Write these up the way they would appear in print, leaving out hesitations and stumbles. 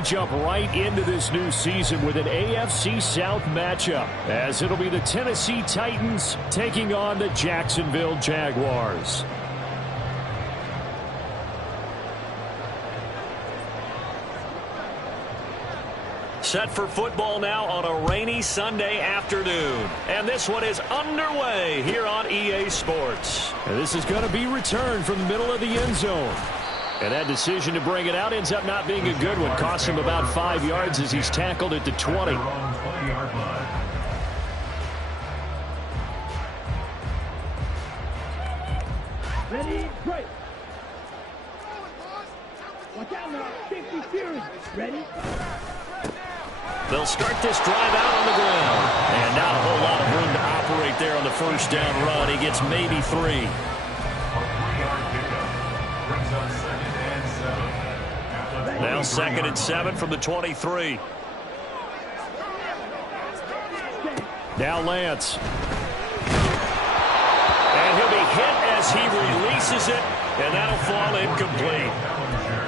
we jump right into this new season with an AFC South matchup, as it'll be the Tennessee Titans taking on the Jacksonville Jaguars. Set for football now on a rainy Sunday afternoon. And this one is underway here on EA Sports. And this is going to be returned from the middle of the end zone. And that decision to bring it out ends up not being a good one. Costs him about 5 yards as he's tackled at the 20. Ready, break. Watch out now, 50 series. Ready? They'll start this drive out on the ground. And not a whole lot of room to operate there on the first down run. He gets maybe 3. Now 2nd and 7 from the 23. Now Lance. And he'll be hit as he releases it. And that'll fall incomplete.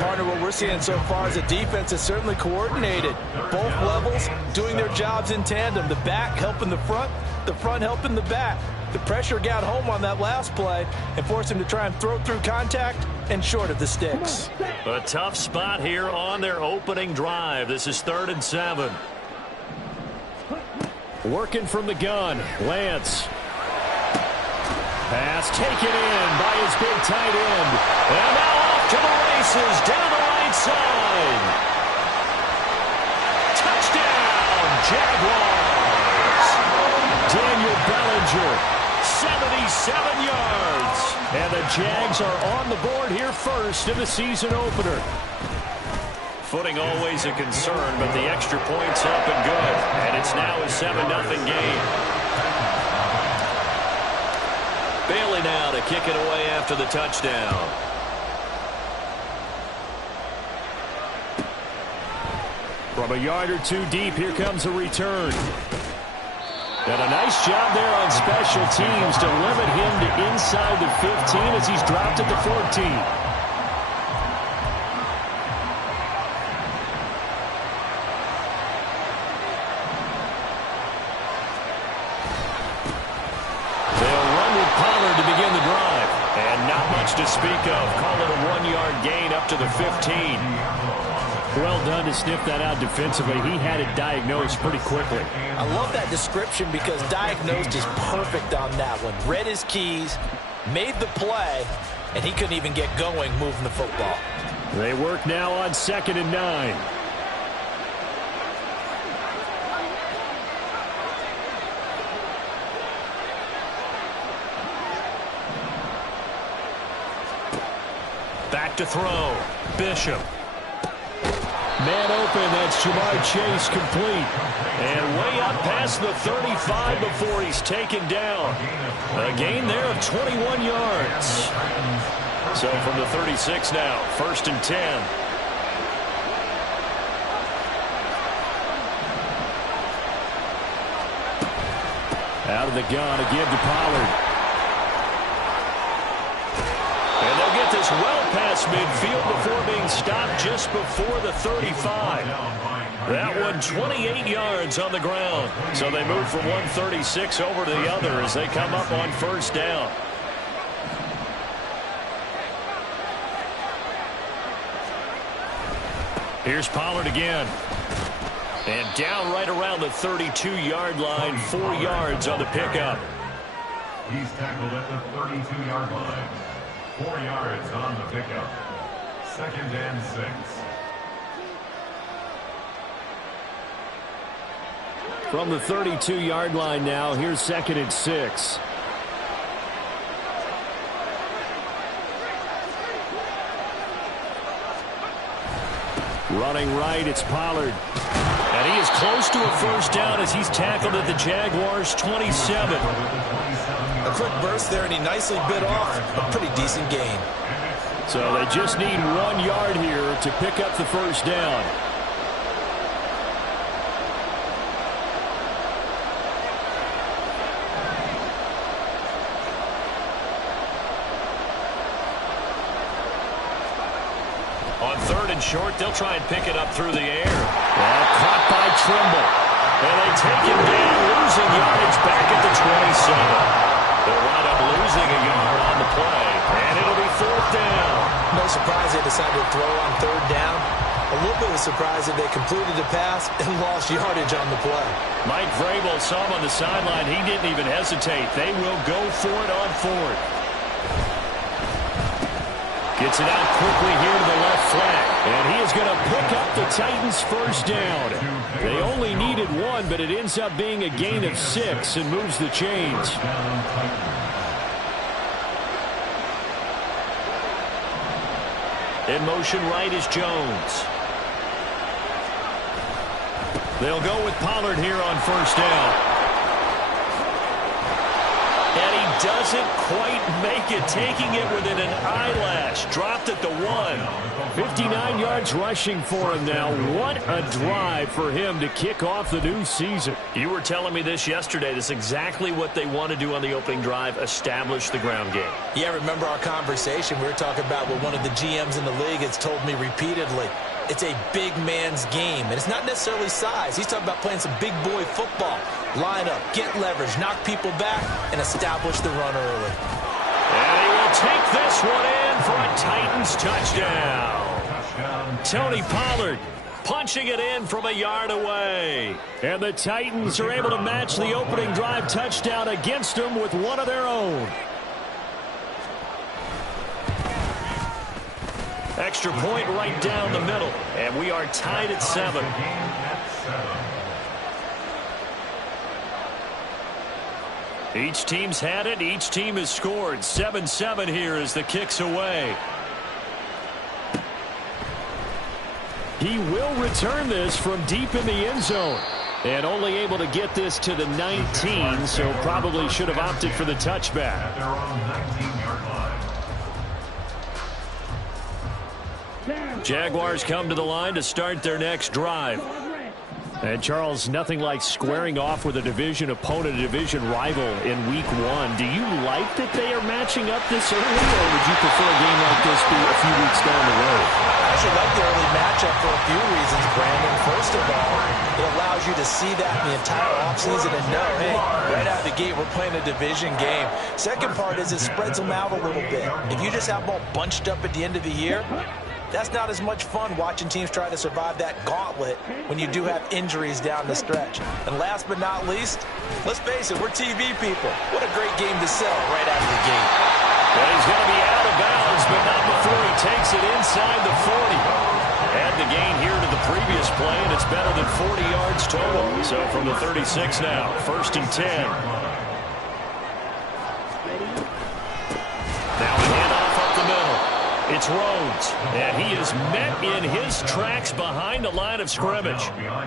Partner, what we're seeing so far is the defense is certainly coordinated. Both levels doing their jobs in tandem. The back helping the front helping the back. The pressure got home on that last play and forced him to try and throw through contact and short of the sticks. A tough spot here on their opening drive. This is 3rd and 7. Working from the gun, Lance. Pass taken in by his big tight end. And now off to the races down the right side. Touchdown, Jaguars. Daniel Bellinger, 77 yards. And the Jags are on the board here first in the season opener. Footing always a concern, but the extra point's up and good. And it's now a 7-0 game. Bailey now to kick it away after the touchdown. From a yard or two deep, here comes a return. And a nice job there on special teams to limit him to inside the 15 as he's dropped at the 14. To speak of. Call it a 1-yard gain up to the 15. Well done to sniff that out defensively. He had it diagnosed pretty quickly. I love that description because diagnosed is perfect on that one. Read his keys, made the play, and he couldn't even get going moving the football. They work now on 2nd and 9. Back to throw. Bishop. Man open. That's Jamar Chase complete. And way up past the 35 before he's taken down. A gain there of 21 yards. So from the 36 now, 1st and 10. Out of the gun to give to Pollard. And they'll get this well past midfield before being stopped just before the 35. That one 28 yards on the ground. So they move from 136 over to the other as they come up on 1st down. Here's Pollard again. And down right around the 32-yard line, 4 yards on the pickup. He's tackled at the 32-yard line. 4 yards on the pickup. 2nd and 6. From the 32-yard line now, here's 2nd and 6. Running right, it's Pollard. And he is close to a 1st down as he's tackled at the Jaguars' 27. A quick burst there, and he nicely bit off a pretty decent gain. So they just need 1 yard here to pick up the 1st down. On 3rd and short. They'll try and pick it up through the air. Well, caught by Trimble. And they take him down, losing yardage back at the 27. They'll wind up losing a yard on the play, and it'll be 4th down. No surprise they decided to throw on 3rd down. A little bit of a surprise that they completed the pass and lost yardage on the play. Mike Vrabel saw him on the sideline. He didn't even hesitate. They will go for it on 4th. Gets it out quickly here to the left flank. And he is going to pick up the Titans' 1st down. They only needed 1, but it ends up being a gain of 6 and moves the chains. In motion right is Jones. They'll go with Pollard here on 1st down. And he doesn't quite make it, taking it within an eyelash. Dropped at the 1. 59 yards rushing for him now. What a drive for him to kick off the new season. You were telling me this yesterday. This is exactly what they want to do on the opening drive, establish the ground game. Yeah, remember our conversation? We were talking about what one of the GMs in the league has told me repeatedly. It's a big man's game, and it's not necessarily size. He's talking about playing some big boy football. Line up, get leverage, knock people back, and establish the run early. And he will take this one in for a Titans touchdown. Tony Pollard punching it in from a yard away. And the Titans are able to match the opening drive touchdown against them with one of their own. Extra point right down the middle. And we are tied at 7. Each team's had it. Each team has scored. 7-7 here as the kick's away. He will return this from deep in the end zone. And only able to get this to the 19, so probably should have opted for the touchback. They're on 19-yard line. Jaguars come to the line to start their next drive. And, Charles, nothing like squaring off with a division opponent, a division rival in Week 1. Do you like that they are matching up this early, or would you prefer a game like this be a few weeks down the road? I actually like the early matchup for a few reasons, Brandon. First of all, it allows you to see that in the entire offseason and know, hey, right out of the gate, we're playing a division game. Second part is it spreads them out a little bit. If you just have them all bunched up at the end of the year, that's not as much fun watching teams try to survive that gauntlet when you do have injuries down the stretch. And last but not least, let's face it, we're TV people. What a great game to sell right out of the gate. Well, he's going to be out of bounds, but not before he takes it inside the 40. Add the gain here to the previous play, and it's better than 40 yards total. So from the 36 now, 1st and 10. Now we hand off up the middle. It's Rhodes, and he is met in his tracks behind the line of scrimmage.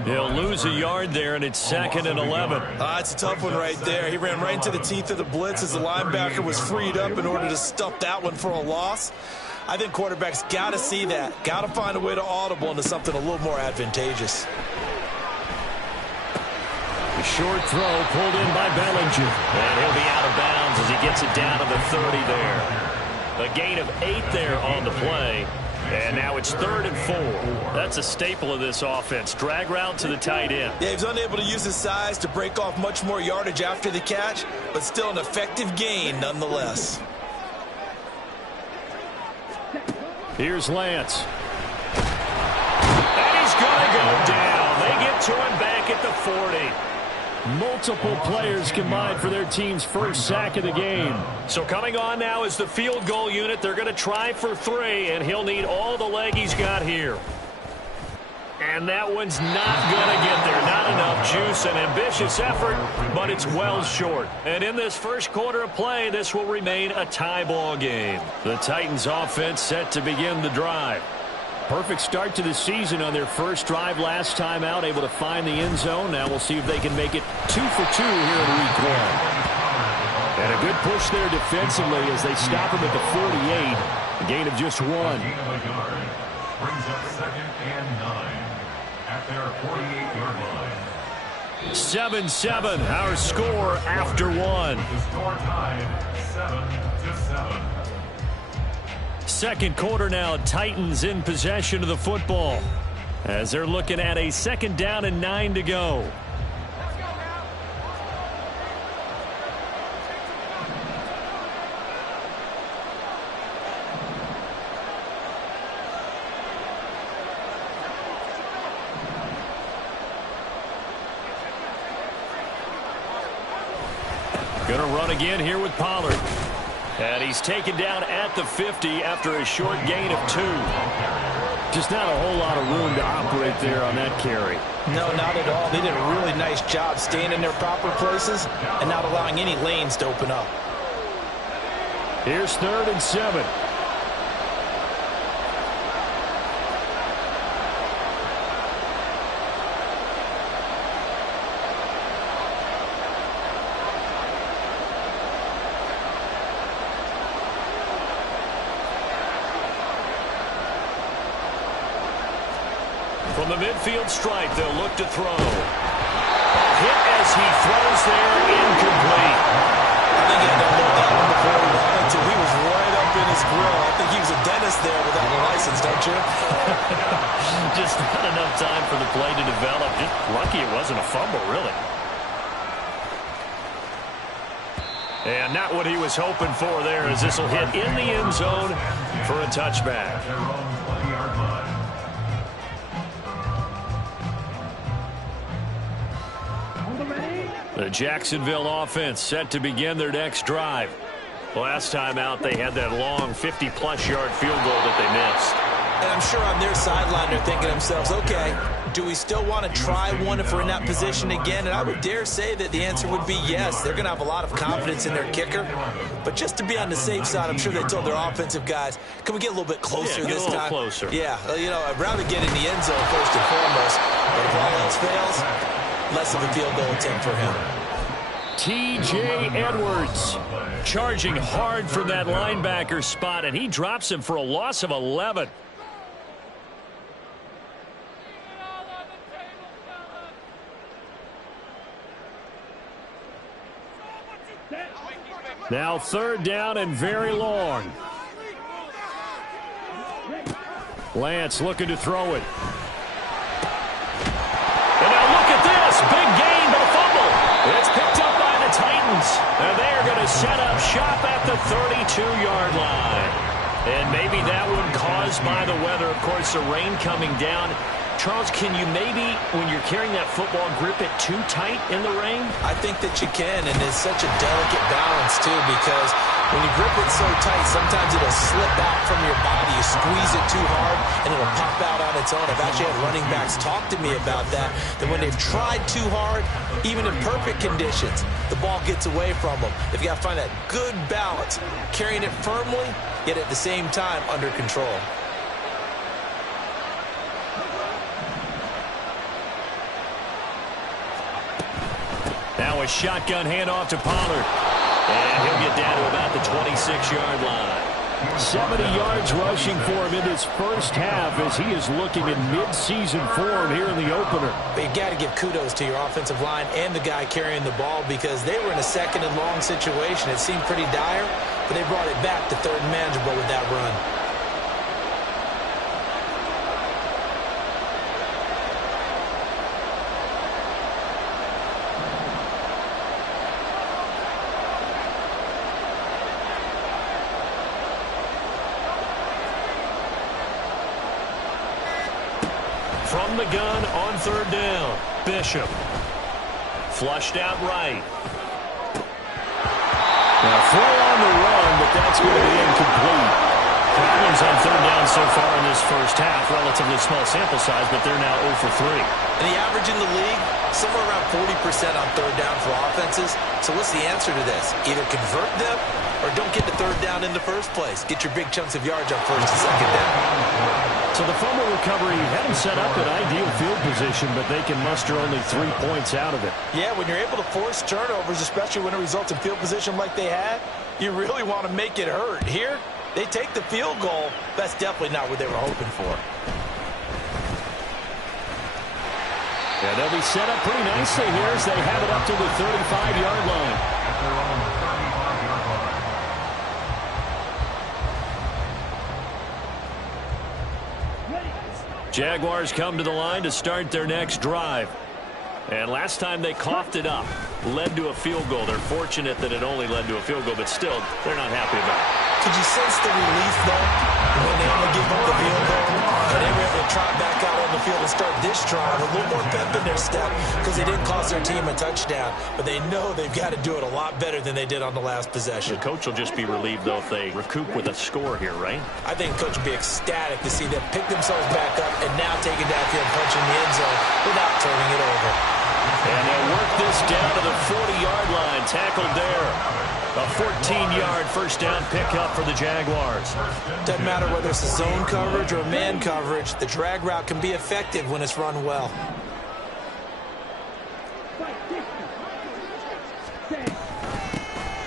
He'll lose a yard there, and it's 2nd and 11. It's a tough one right there. He ran right into the teeth of the blitz as the linebacker was freed up in order to stuff that one for a loss. I think quarterbacks got to see that. Got to find a way to audible into something a little more advantageous. A short throw pulled in by Bellinger. And he'll be out of bounds as he gets it down to the 30 there. A gain of 8 there on the play. And now it's 3rd and 4. That's a staple of this offense. Drag route to the tight end. Yeah, he was unable to use his size to break off much more yardage after the catch, but still an effective gain nonetheless. Here's Lance. And he's going to go down. They get to him back at the 40. Multiple players combined for their team's first sack of the game. So coming on now is the field goal unit. They're going to try for 3, and he'll need all the leg he's got here. And that one's not going to get there. Not enough juice. An ambitious effort, but it's well short. And in this first quarter of play, this will remain a tie ball game. The Titans offense set to begin the drive. Perfect start to the season on their first drive last time out, able to find the end zone. Now we'll see if they can make it 2 for 2 here in Week 1. And a good push there defensively as they stop him at the 48. A gain of just 1. Brings up 2nd and 9 at their 48-yard line. 7-7, our score after 1. The score tied 7-7. second quarter now. Titans in possession of the football as they're looking at a 2nd down and 9 to go. Going to run again here with Pollard. And he's taken down at the 50 after a short gain of 2. Just not a whole lot of room to operate there on that carry. No, not at all. They did a really nice job staying in their proper places and not allowing any lanes to open up. Here's 3rd and 7. From the midfield stripe, they'll look to throw. Hit as he throws there, incomplete. I think he had to hold that one before he wanted to. He was right up in his grill. I think he was a dentist there without a license, don't you? Just not enough time for the play to develop. Just lucky it wasn't a fumble, really. And not what he was hoping for there, as this will hit in the end zone for a touchback. The Jacksonville offense set to begin their next drive. Last time out, they had that long 50-plus yard field goal that they missed. And I'm sure on their sideline they're thinking to themselves, okay, do we still want to try one if we're in that position again? And I would dare say that the answer would be yes. They're going to have a lot of confidence in their kicker. But just to be on the safe side, I'm sure they told their offensive guys, can we get a little bit closer this time? Closer. Yeah, you know, I'd rather get in the end zone first and foremost. But if all else fails, less of a field goal attempt for him. T.J. Edwards charging hard from that linebacker spot, and he drops him for a loss of 11. Now 3rd down and very long. Lance looking to throw it. And now look at this. Big gain, but a fumble. It's picked up by the Titans. And they are going to set up shop at the 32-yard line. And maybe that one caused by the weather. Of course, the rain coming down. Charles, can you maybe, when you're carrying that football, grip it too tight in the rain? I think that you can, and it's such a delicate balance, too, because when you grip it so tight, sometimes it'll slip out from your body. You squeeze it too hard, and it'll pop out on its own. I've actually had running backs talk to me about that when they've tried too hard, even in perfect conditions, the ball gets away from them. They've got to find that good balance, carrying it firmly, yet at the same time under control. Now a shotgun handoff to Pollard. And he'll get down to about the 26-yard line. 70 yards rushing for him in his first half as he is looking in mid-season form here in the opener. But you've got to give kudos to your offensive line and the guy carrying the ball because they were in a 2nd and long situation. It seemed pretty dire, but they brought it back to 3rd and manageable with that run. From the gun on 3rd down, Bishop. Flushed out right. Now throw on the run, but that's going to be incomplete. Problems on 3rd down so far in this first half. Relatively small sample size, but they're now 0 for 3. And the average in the league, somewhere around 40% on 3rd down for offenses. So what's the answer to this? Either convert them or don't get to 3rd down in the first place. Get your big chunks of yards on 1st and 2nd down. So the fumble recovery had them set up an ideal field position, but they can muster only 3 points out of it. Yeah, when you're able to force turnovers, especially when it results in field position like they had, you really want to make it hurt. Here, they take the field goal. That's definitely not what they were hoping for. Yeah, they'll be set up pretty nicely here as they have it up to the 35-yard line. Jaguars come to the line to start their next drive. And last time they coughed it up, led to a field goal. They're fortunate that it only led to a field goal, but still, they're not happy about it. Could you sense the relief, though, when they only give up the field goal? And they were able to trot back out on the field and start this drive. A little more pep in their step because they didn't cost their team a touchdown. But they know they've got to do it a lot better than they did on the last possession. The coach will just be relieved, though, if they recoup with a score here, right? I think the coach will be ecstatic to see them pick themselves back up and now take it downfield and punch in the end zone without turning it over. And they'll work this down to the 40-yard line. Tackled there. A 14-yard first down pickup for the Jaguars. Doesn't matter whether it's a zone coverage or a man coverage. The drag route can be effective when it's run well.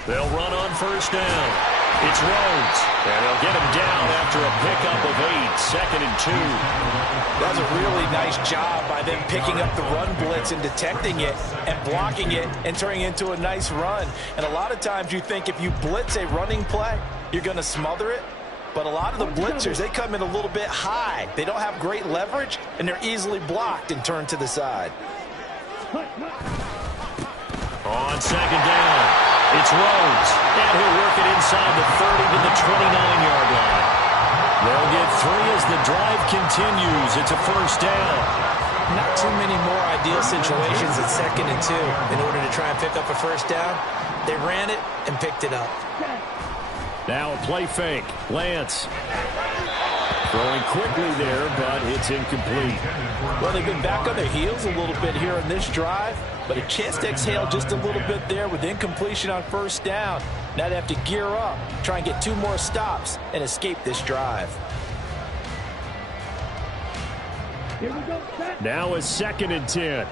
They'll run on first down. It's Rhodes. And they'll get him down after a pickup of 8. 2nd and 2. That was a really nice job by them picking up the run blitz and detecting it and blocking it and turning it into a nice run. And a lot of times you think if you blitz a running play, you're going to smother it. But a lot of the blitzers, they come in a little bit high. They don't have great leverage, and they're easily blocked and turned to the side. On second down, it's Rhodes. And he'll work it inside the 30 to the 29-yard line. They'll get 3 as the drive continues. It's a first down. Not too many more ideal situations at 2nd and 2 in order to try and pick up a first down. They ran it and picked it up. Now a play fake. Lance throwing quickly there, but it's incomplete. Well, they've been back on their heels a little bit here on this drive, but a chance to exhale just a little bit there with incompletion on first down. Now they have to gear up, try and get 2 more stops, and escape this drive. Here we go, set. Now a 2nd and 10.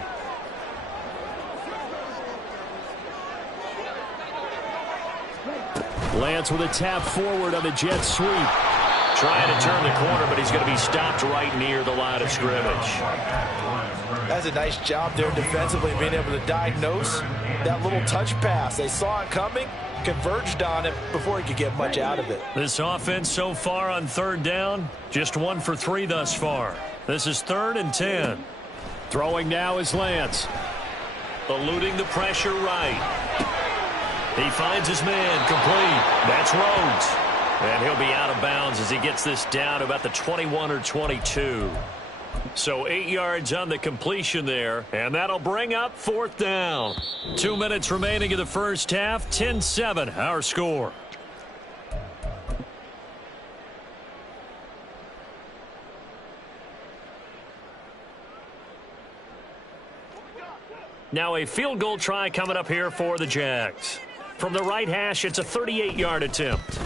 Lance with a tap forward on the jet sweep. Trying to turn the corner, but he's going to be stopped right near the line of scrimmage. That's a nice job there defensively, being able to diagnose that little touch pass. They saw it coming, converged on it before he could get much out of it. This offense so far on third down, just 1 for 3 thus far. This is 3rd and 10. Throwing now is Lance. Eluding the pressure right. He finds his man complete. That's Rhodes. And he'll be out of bounds as he gets this down to about the 21 or 22. So 8 yards on the completion there, and that'll bring up 4th down. 2 minutes remaining in the first half, 10-7 our score. Now a field goal try coming up here for the Jags. From the right hash, it's a 38-yard attempt.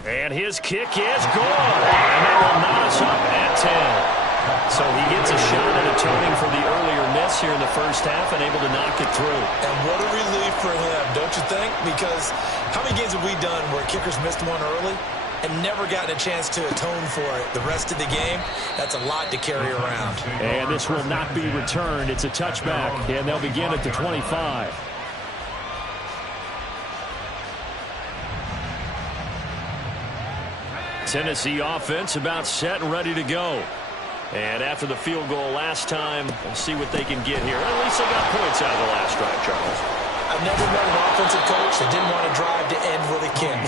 And his kick is good. And that will knot us up at 10. So he gets a shot at atoning for the earlier miss here in the first half and able to knock it through. And what a relief for him, don't you think? Because how many games have we done where kickers missed one early and never gotten a chance to atone for it the rest of the game? That's a lot to carry around. And this will not be returned. It's a touchback, and they'll begin at the 25. Tennessee offense about set and ready to go. And after the field goal last time, we'll see what they can get here. At least they got points out of the last drive, Charles. I've never met an offensive coach that didn't want to drive to end with a kick.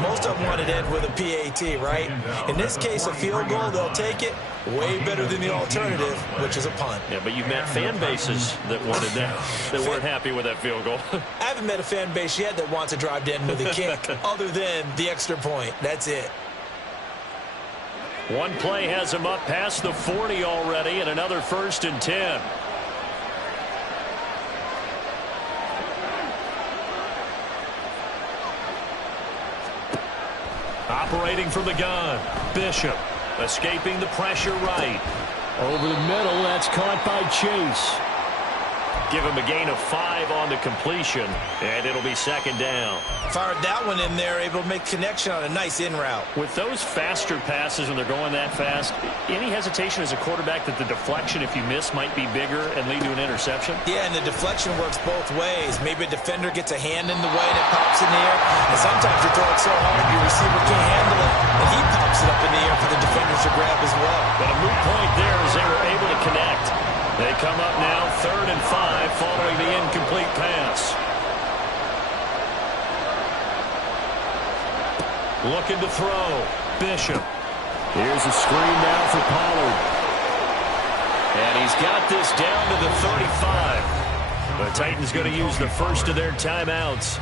Most of them wanted to end with a PAT, right? In this case, a field goal, they'll take it. Way better than the alternative, which is a punt. Yeah, but you've met fan bases that wanted that, that weren't happy with that field goal. I haven't met a fan base yet that wants to drive to end with a kick other than the extra point. That's it. One play has him up past the 40 already, and another 1st and 10. Operating from the gun, Bishop escaping the pressure right. Over the middle, that's caught by Chase. Give him a gain of 5 on the completion, and it'll be 2nd down. Fired that one in there, able to make connection on a nice in route. With those faster passes when they're going that fast, any hesitation as a quarterback that the deflection, if you miss, might be bigger and lead to an interception? Yeah, and the deflection works both ways. Maybe a defender gets a hand in the way and it pops in the air, and sometimes you throw it so hard your receiver can't handle it, and he pops it up in the air for the defenders to grab as well. But a moot point there as they were able to connect. They come up now 3rd and 5 following the incomplete pass. Looking to throw. Bishop. Here's a screen now for Pollard. And he's got this down to the 35. The Titans going to use the first of their timeouts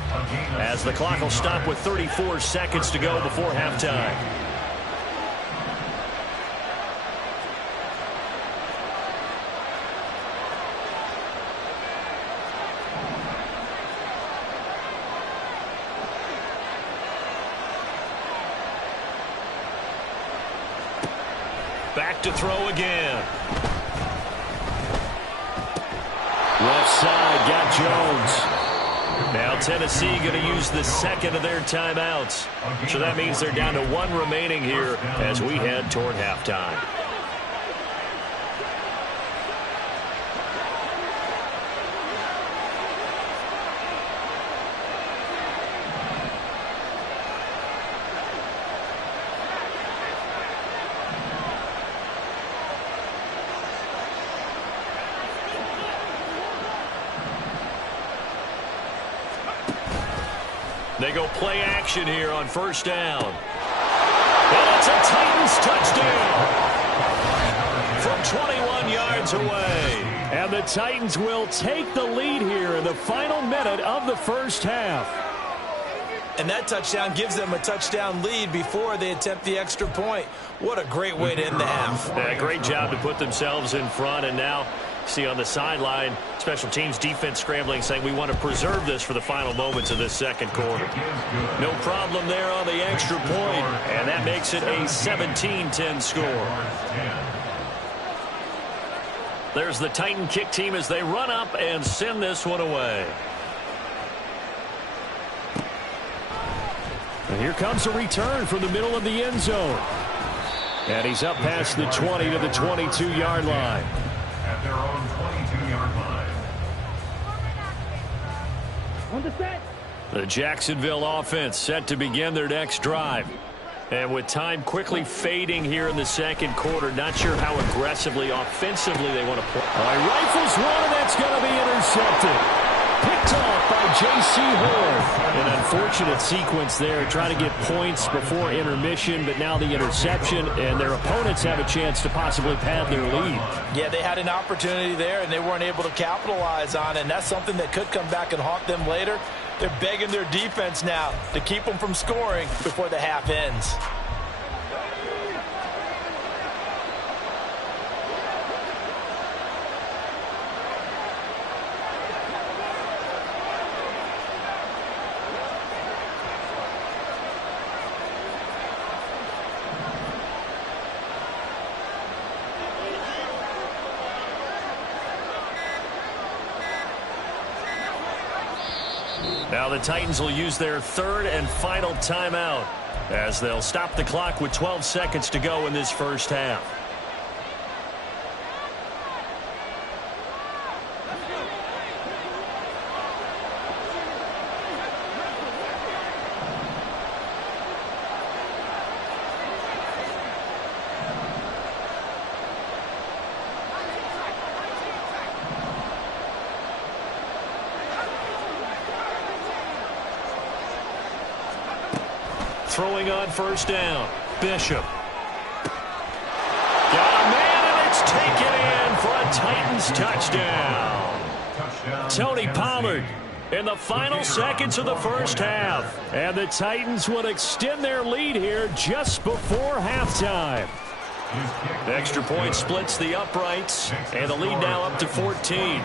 as the clock will stop with 34 seconds to go before halftime. Back to throw again. Left side, got Jones. Now Tennessee going to use the second of their timeouts. So that means they're down to 1 remaining here as we head toward halftime. They go play action here on first down. And it's a Titans touchdown from 21 yards away. And the Titans will take the lead here in the final minute of the first half. And that touchdown gives them a touchdown lead before they attempt the extra point. What a great way to end the half. Yeah, great job to put themselves in front. And now, see on the sideline, special teams defense scrambling, saying we want to preserve this for the final moments of this second quarter. No problem there on the extra point, and that makes it a 17-10 score. There's the Titan kick team as they run up and send this one away. And here comes a return from the middle of the end zone. And he's up past the 20 to the 22-yard line. At their own 22-yard line. On the set. The Jacksonville offense set to begin their next drive. And with time quickly fading here in the second quarter, not sure how aggressively, offensively they want to play. All right, rifles one, and that's going to be intercepted. Picked off by J.C. Horn. An unfortunate sequence there, trying to get points before intermission, but now the interception, and their opponents have a chance to possibly pad their lead. Yeah, they had an opportunity there, and they weren't able to capitalize on it, and that's something that could come back and haunt them later. They're begging their defense now to keep them from scoring before the half ends. Now the Titans will use their third and final timeout as they'll stop the clock with 12 seconds to go in this first half. Throwing on first down, Bishop. Got a man, and it's taken in for a Titans touchdown. Tony Pollard in the final seconds of the first half. And the Titans will extend their lead here just before halftime. The extra point splits the uprights, and the lead now up to 14.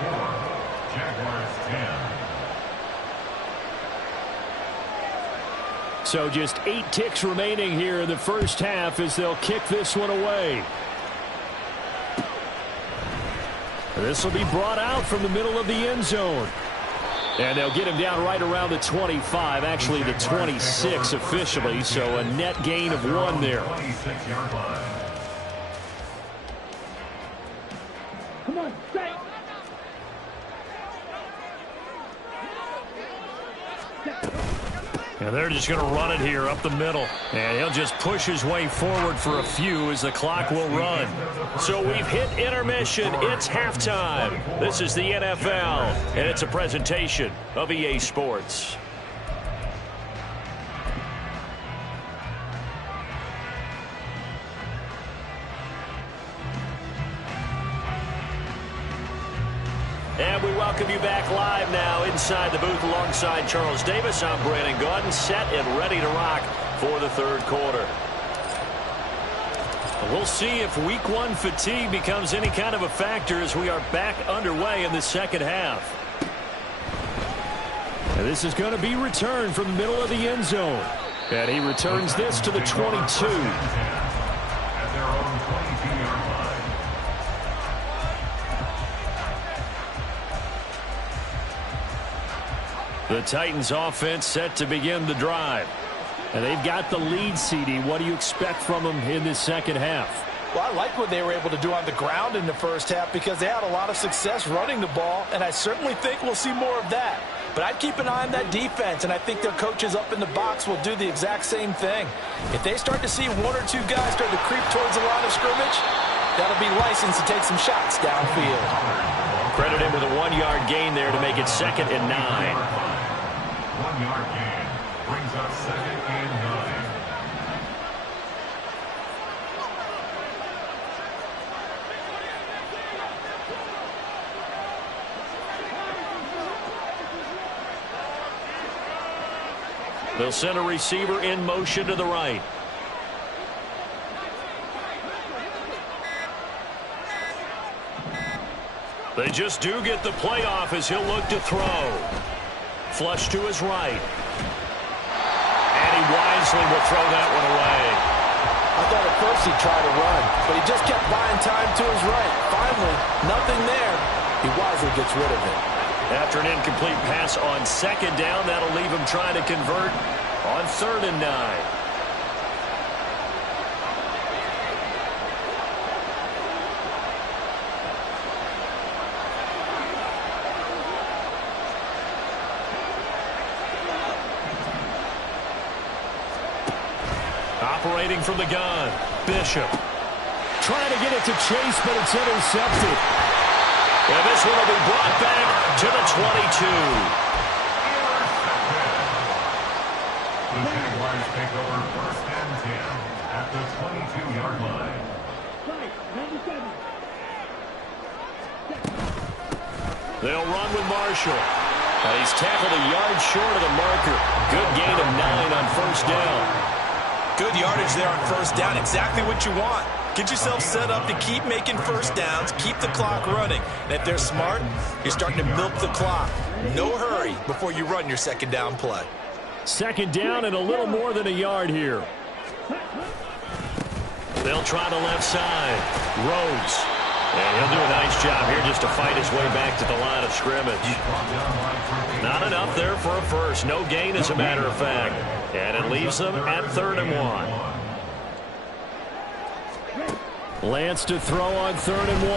Jaguars 10. So just 8 ticks remaining here in the first half as they'll kick this one away. This will be brought out from the middle of the end zone. And they'll get him down right around the 25, actually the 26 officially, so a net gain of 1 there. 26-yard line. Come on, stay. And they're just going to run it here up the middle. And he'll just push his way forward for a few as the clock will run. So we've hit intermission. It's halftime. This is the NFL, and it's a presentation of EA Sports. And we welcome you back live now inside the booth alongside Charles Davis. I'm Brandon Gaudin, set and ready to rock for the third quarter. We'll see if week one fatigue becomes any kind of a factor as we are back underway in the second half. And this is going to be returned from the middle of the end zone. And he returns this to the 22. At their own 22-yard line. The Titans offense set to begin the drive. And they've got the lead, CD. What do you expect from them in this second half? Well, I like what they were able to do on the ground in the first half because they had a lot of success running the ball, and I certainly think we'll see more of that. But I'd keep an eye on that defense, and I think their coaches up in the box will do the exact same thing. If they start to see one or two guys start to creep towards the line of scrimmage, that'll be licensed to take some shots downfield. Credit him with a 1-yard gain there to make it 2nd and 9. 1-yard gain brings up 2nd and 9. They'll send a receiver in motion to the right. They just do get the play off as he'll look to throw. Flush to his right. And he wisely will throw that one away. I thought at first he'd try to run, but he just kept buying time to his right. Finally, nothing there. He wisely gets rid of it. After an incomplete pass on 2nd down, that'll leave him trying to convert on 3rd and 9. Operating from the gun, Bishop. Trying to get it to Chase, but it's intercepted. And this one will be brought back to the 22. The Jaguars take over 1st and 10 at the 22-yard line. They'll run with Marshall. And he's tackled a yard short of the marker. Good gain of 9 on 1st down. Good yardage there on 1st down. Exactly what you want. Get yourself set up to keep making 1st downs, keep the clock running. And if they're smart, you're starting to milk the clock. No hurry before you run your 2nd down play. 2nd down and a little more than a yard here. They'll try the left side. Rhodes. And he'll do a nice job here just to fight his way back to the line of scrimmage. Not enough there for a first. No gain, as a matter of fact. And it leaves them at 3rd and 1. Lance to throw on 3rd and 1.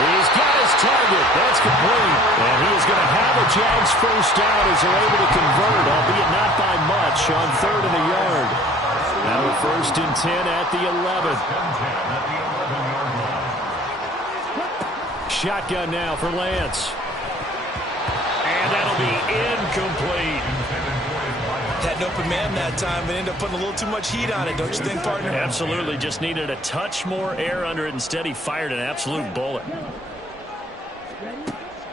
He's got his target. That's complete. And he is going to have a Jags first down as they're able to convert, albeit not by much, on 3rd and a yard. Now a 1st and 10 at the 11. Shotgun now for Lance. And that'll be incomplete. Had an open man that time and ended up putting a little too much heat on it, don't you think, partner? Absolutely. Just needed a touch more air under it. Instead, he fired an absolute bullet.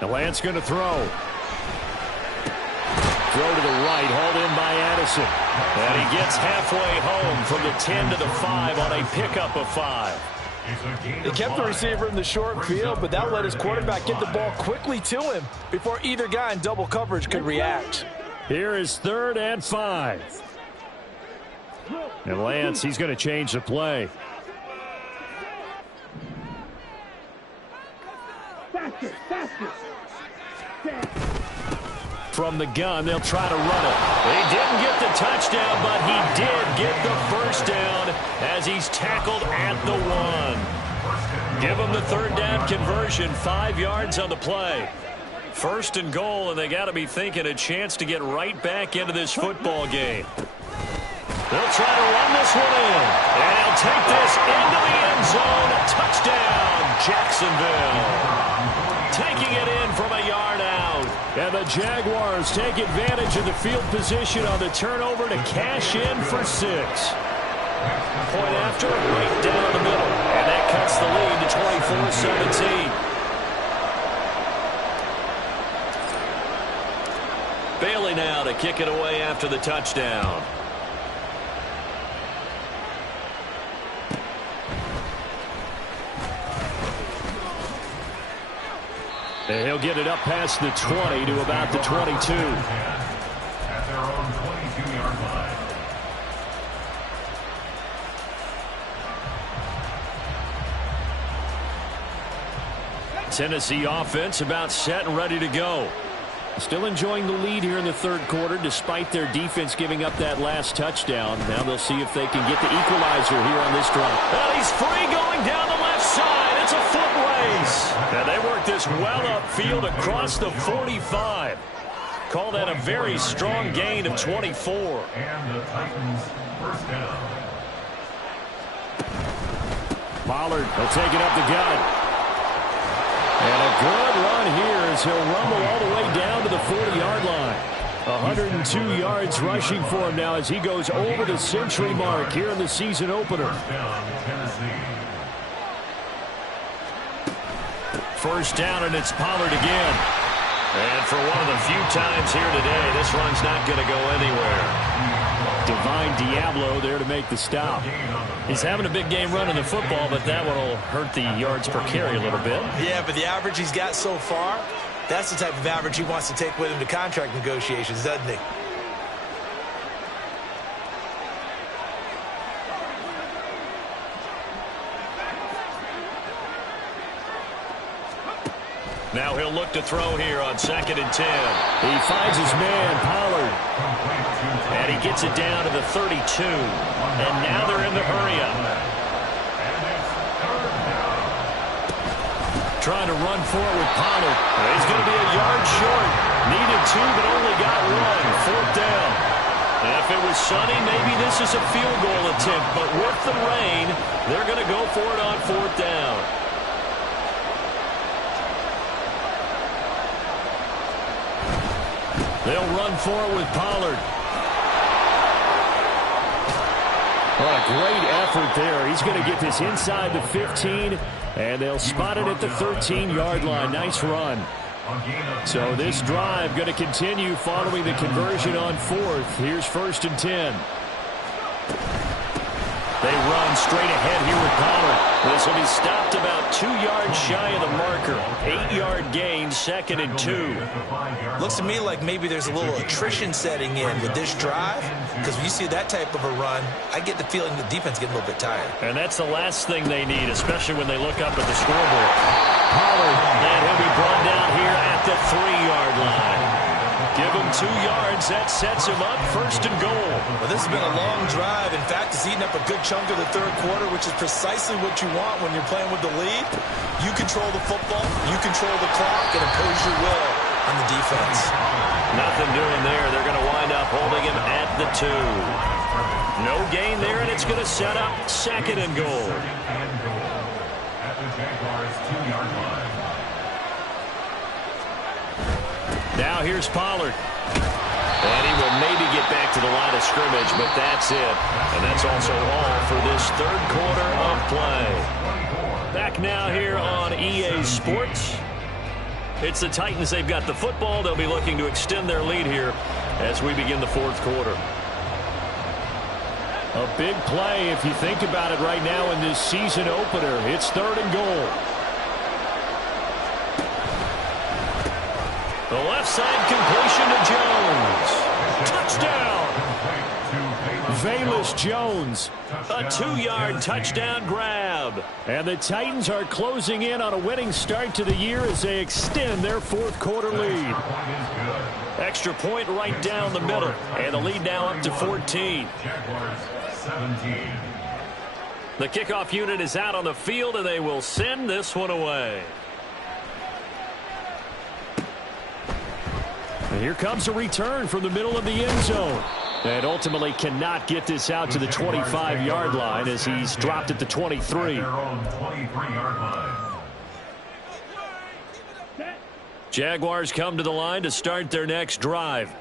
Now Lance going to throw. Throw to the right, hauled in by Addison. And he gets halfway home from the 10 to the 5 on a pickup of 5. He kept the receiver in the short field, but that let his quarterback get the ball quickly to him before either guy in double coverage could react. Here is 3rd and 5. And Lance, he's going to change the play. Faster, faster. From the gun, they'll try to run it. He didn't get the touchdown, but he did get the first down as he's tackled at the 1. Give him the 3rd down conversion, 5 yards on the play. First and goal, and they got to be thinking a chance to get right back into this football game. They'll try to run this one in. And he'll take this into the end zone. Touchdown, Jacksonville. Taking it in from a yard out. And the Jaguars take advantage of the field position on the turnover to cash in for 6. Point after, right down the middle. And that cuts the lead to 24-17. Bailey now to kick it away after the touchdown. And he'll get it up past the 20 to about the 22. At their own 22-yard line. Tennessee offense about set and ready to go. Still enjoying the lead here in the third quarter despite their defense giving up that last touchdown. Now they'll see if they can get the equalizer here on this drive. And he's free going down the left side. It's a foot race. And they work this well upfield across the 45. Call that a very strong gain of 24. And the Titans first down. Pollard will take it up the gut. And a good run here as he'll rumble all the way down to the 40-yard line. 102 yards rushing for him now as he goes over the century mark here in the season opener. First down, and it's Pollard again. And for one of the few times here today, this run's not going to go anywhere. Divine Diablo there to make the stop. He's having a big game running the football, but that one will hurt the yards per carry a little bit. Yeah, but the average he's got so far, that's the type of average he wants to take with him to contract negotiations, doesn't he? Now he'll look to throw here on 2nd and 10. He finds his man, Pollard. And he gets it down to the 32. And now they're in the hurry-up. Trying to run for it with Pollard. He's going to be a yard short. Needed 2, but only got 1. 4th down. And if it was sunny, maybe this is a field goal attempt. But with the rain, they're going to go for it on 4th down. They'll run for it with Pollard. What a great effort there. He's going to get this inside the 15, and they'll spot it at the 13-yard line. Nice run. So this drive going to continue following the conversion on 4th. Here's 1st and 10. They run straight ahead here with Pollard. This will be stopped about 2 yards shy of the marker. 8-yard gain, 2nd and 2. Looks to me like maybe there's a little attrition setting in with this drive, because when you see that type of a run, I get the feeling the defense getting a little bit tired. And that's the last thing they need, especially when they look up at the scoreboard. Pollard, and he'll be brought down here at the 3-yard line. Give him 2 yards. That sets him up 1st and goal. Well, this has been a long drive. In fact, it's eaten up a good chunk of the third quarter, which is precisely what you want when you're playing with the lead. You control the football, you control the clock, and impose your will on the defense. Nothing doing there. They're going to wind up holding him at the 2. No gain there, and it's going to set up 2nd and goal. At the Jaguars' 2-yard line. Now here's Pollard. And he will maybe get back to the line of scrimmage, but that's it. And that's also all for this third quarter of play. Back now here on EA Sports. It's the Titans. They've got the football. They'll be looking to extend their lead here as we begin the 4th quarter. A big play if you think about it right now in this season opener. It's 3rd and goal. The left side completion to Jones. Touchdown. Velus Jones. A 2-yard touchdown grab. And the Titans are closing in on a winning start to the year as they extend their 4th quarter lead. Extra point right down the middle. And the lead now up to 14. Jaguars 17. The kickoff unit is out on the field, and they will send this one away. And here comes a return from the middle of the end zone. And ultimately cannot get this out to the 25-yard line as he's dropped at the 23. Jaguars come to the line to start their next drive.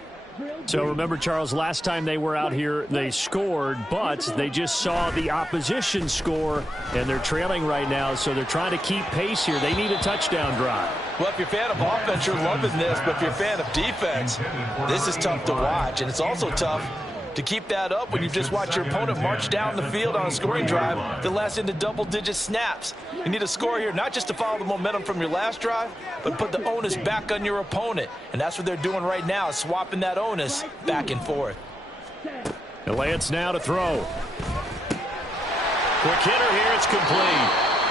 So remember, Charles, last time they were out here, they scored, but they just saw the opposition score, and they're trailing right now, so they're trying to keep pace here. They need a touchdown drive. Well, if you're a fan of offense, you're loving this, but if you're a fan of defense, this is tough to watch, and it's also tough to keep that up when you just watch your opponent march down the field on a scoring drive that lasts into double-digit snaps. You need a score here, not just to follow the momentum from your last drive, but put the onus back on your opponent. And that's what they're doing right now, swapping that onus back and forth. And Lance now to throw. Quick hitter here, it's complete.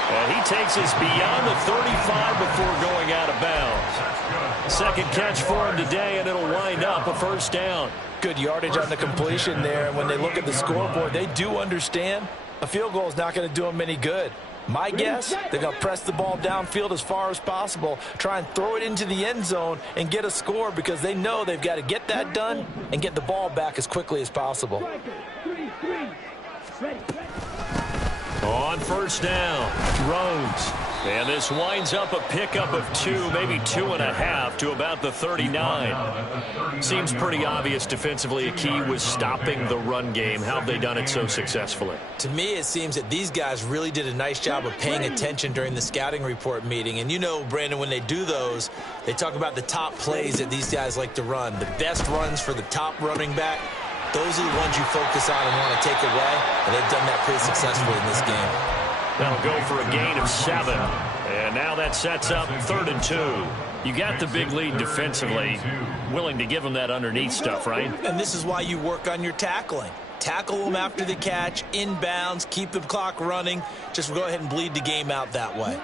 And he takes us beyond the 35 before going out of bounds. Second catch for him today, and it'll wind up a first down. Good yardage on the completion there. And when they look at the scoreboard, they do understand a field goal is not going to do them any good. My guess, they're going to press the ball downfield as far as possible, try and throw it into the end zone and get a score because they know they've got to get that done and get the ball back as quickly as possible. On first down, Rhodes. And this winds up a pickup of 2, maybe 2.5 to about the 39. Seems pretty obvious defensively a key was stopping the run game. How have they done it so successfully? To me, it seems that these guys really did a nice job of paying attention during the scouting report meeting. And you know, Brandon, when they do those, they talk about the top plays that these guys like to run. The best runs for the top running back. Those are the ones you focus on and want to take away, and they've done that pretty successfully in this game. That'll go for a gain of 7. And now that sets up 3rd and 2. You got the big lead defensively. Willing to give them that underneath stuff, right? And this is why you work on your tackling. Tackle them after the catch, inbounds, keep the clock running. Just go ahead and bleed the game out that way.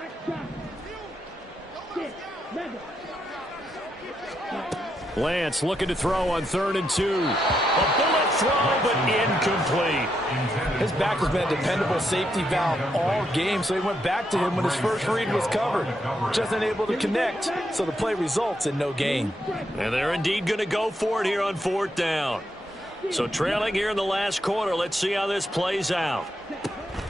Lance looking to throw on 3rd and 2. A bullet throw, but incomplete. His back has been a dependable safety valve all game, so he went back to him when his first read was covered. Just unable to connect, so the play results in no gain. And they're indeed going to go for it here on 4th down. So trailing here in the last quarter, let's see how this plays out.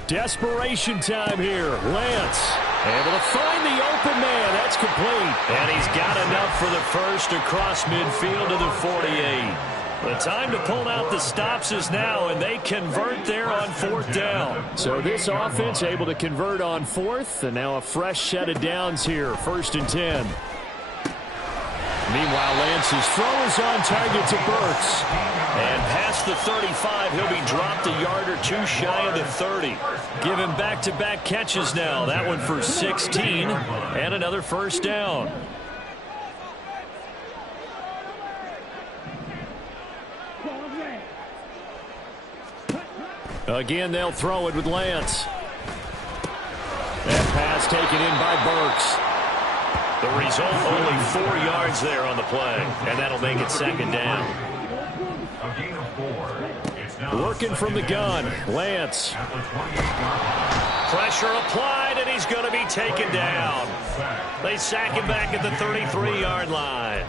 Desperation time here. Lance able to find the open man. That's complete. And he's got enough for the first across midfield to the 48. The time to pull out the stops is now, and they convert there on 4th down. So this offense able to convert on 4th, and now a fresh set of downs here. 1st and 10. Meanwhile, Lance's throw is on target to Burks. And past the 35, he'll be dropped a yard or 2 shy of the 30. Give him back-to-back catches now. That one for 16, and another first down. Again, they'll throw it with Lance. That pass taken in by Burks. The result, only 4 yards there on the play, and that'll make it 2nd down. Working from the gun, Lance. Pressure applied, and he's going to be taken down. They sack him back at the 33-yard line.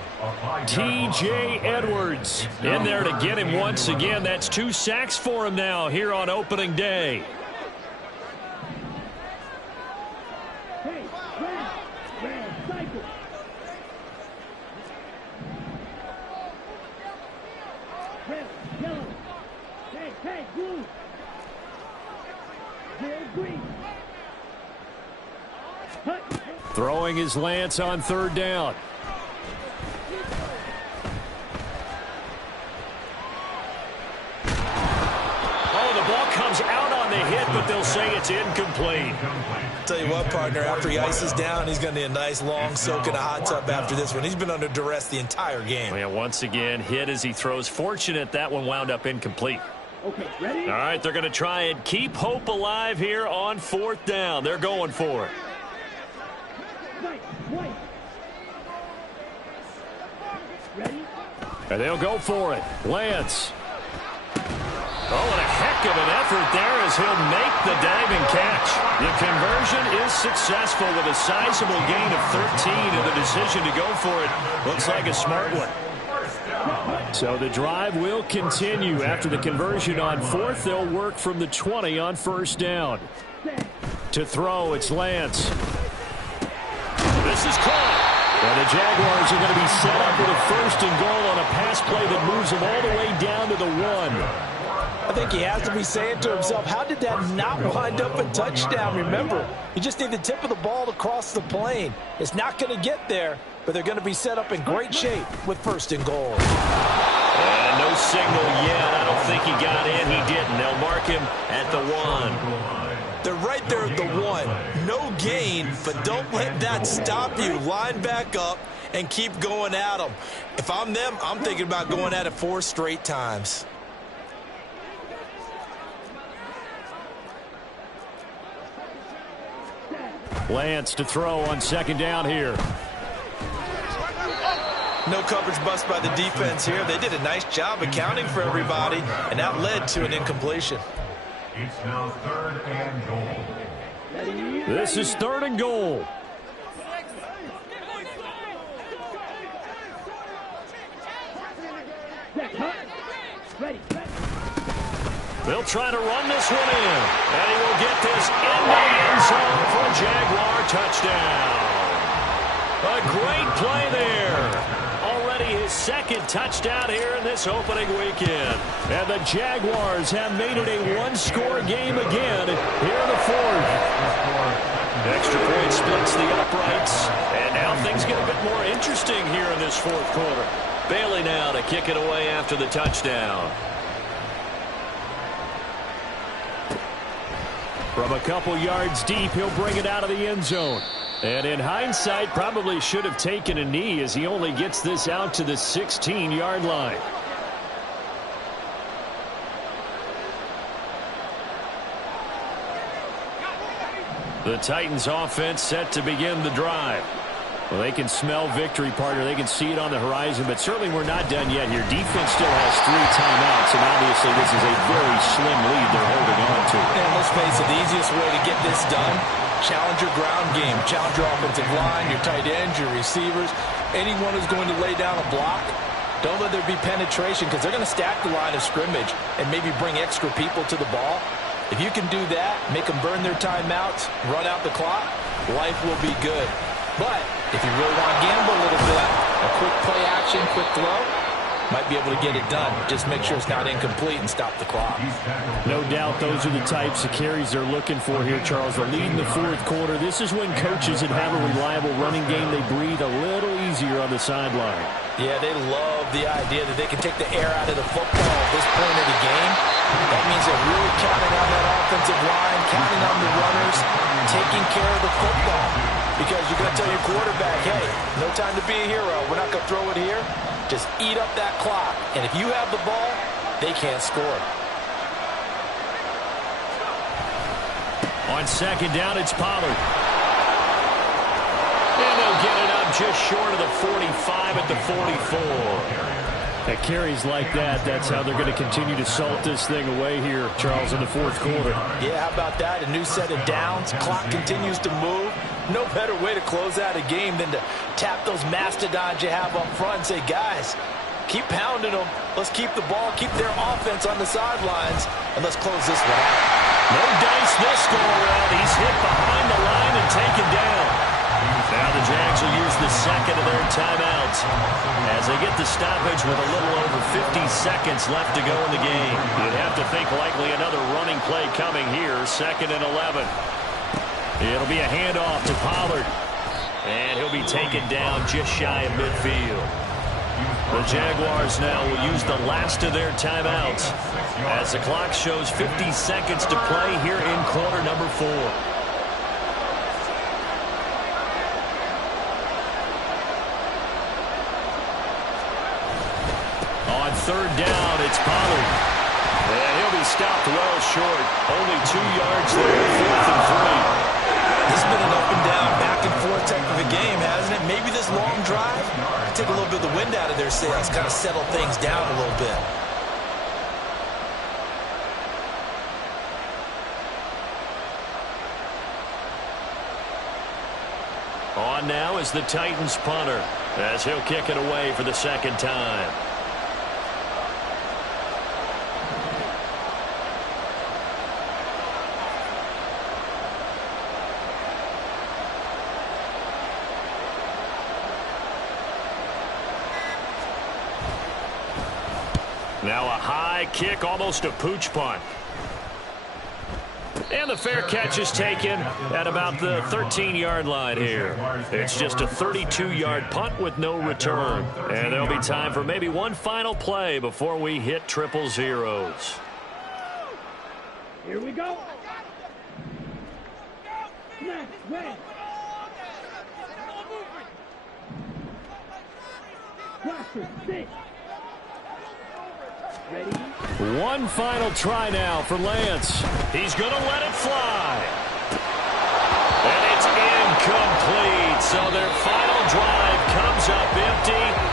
T.J. Edwards in there to get him once again. That's 2 sacks for him now here on opening day. Throwing his Lance on 3rd down. Oh, the ball comes out on the hit, but they'll say it's incomplete. Tell you what, partner, after he ices down, he's going to need a nice long soak in a hot tub after this one. He's been under duress the entire game. Yeah, once again, hit as he throws. Fortunate that one wound up incomplete. Okay, ready? All right, they're going to try and keep hope alive here on 4th down. They're going for it. Ready? And they'll go for it. Lance. Oh, and a heck of an effort there as he'll make the diving catch. The conversion is successful with a sizable gain of 13, and the decision to go for it looks like a smart one. So the drive will continue. After the conversion on fourth, they'll work from the 20 on first down. To throw, it's Lance. This is caught. And the Jaguars are going to be set up with a first and goal on a pass play that moves them all the way down to the 1. I think he has to be saying to himself, how did that not wind up a touchdown? Remember, you just need the tip of the ball to cross the plane. It's not going to get there, but they're going to be set up in great shape with first and goal. And no signal yet. I don't think he got in. He didn't. They'll mark him at the 1. They're right there at the 1. No gain, but don't let that stop you. Line back up and keep going at them. If I'm them, I'm thinking about going at it 4 straight times. Lance to throw on second down here. No coverage bust by the defense here. They did a nice job accounting for everybody, and that led to an incompletion. It's now 3rd and goal. This is 3rd and goal. Ready. They'll try to run this one in. And he will get this into the end zone for a Jaguar touchdown. A great play there. Already his second touchdown here in this opening weekend. And the Jaguars have made it a one-score game again here in the 4th. Extra point splits the uprights. And now things get a bit more interesting here in this 4th quarter. Bailey now to kick it away after the touchdown. From a couple yards deep, he'll bring it out of the end zone. And in hindsight, probably should have taken a knee as he only gets this out to the 16-yard line. The Titans offense set to begin the drive. Well, they can smell victory, partner. They can see it on the horizon, but certainly we're not done yet here. Defense still has 3 timeouts, and obviously this is a very slim lead they're holding on to. And let's face it, the easiest way to get this done, challenge your ground game. Challenge your offensive line, your tight ends, your receivers, anyone who's going to lay down a block. Don't let there be penetration because they're going to stack the line of scrimmage and maybe bring extra people to the ball. If you can do that, make them burn their timeouts, run out the clock, life will be good. But if you really want to gamble a little bit, a quick play action, quick throw, might be able to get it done. Just make sure it's not incomplete and stop the clock. No doubt those are the types of carries they're looking for here, Charles. The lead in the 4th quarter. This is when coaches that have a reliable running game, they breathe a little easier on the sideline. Yeah, they love the idea that they can take the air out of the football at this point of the game. That means they're really counting on that offensive line, counting on the runners, taking care of the football. Because you're going to tell your quarterback, hey, no time to be a hero. We're not going to throw it here. Just eat up that clock. And if you have the ball, they can't score. On second down, it's Pollard. And they'll get it up just short of the 45 at the 44. At carries like that, that's how they're going to continue to salt this thing away here, Charles, in the 4th quarter. Yeah, how about that? A new set of downs. Clock continues to move. No better way to close out a game than to tap those mastodons you have up front and say, guys, keep pounding them. Let's keep the ball, keep their offense on the sidelines, and let's close this one out. No dice this go around. He's hit behind the line and taken down. Now the Jags will use the second of their timeouts as they get the stoppage with a little over 50 seconds left to go in the game. You'd have to think likely another running play coming here, 2nd and 11. It'll be a handoff to Pollard, and he'll be taken down just shy of midfield. The Jaguars now will use the last of their timeouts as the clock shows 50 seconds to play here in quarter number 4. On 3rd down, it's Pollard. And he'll be stopped well short. Only 2 yards there, 4th and 3. This has been an up and down, back and forth type of a game, hasn't it? Maybe this long drive take a little bit of the wind out of their sails, kind of settle things down a little bit. On now is the Titans punter as he'll kick it away for the 2nd time. Now a high kick, almost a pooch punt. And the fair catch is taken at about the 13-yard line here. It's just a 32-yard punt with no return. And there'll be time for maybe one final play before we hit triple zeros. Here we go. Snap, ready. Pressure, sit. Ready. One final try now for Lance. He's going to let it fly. And it's incomplete. So their final drive comes up empty.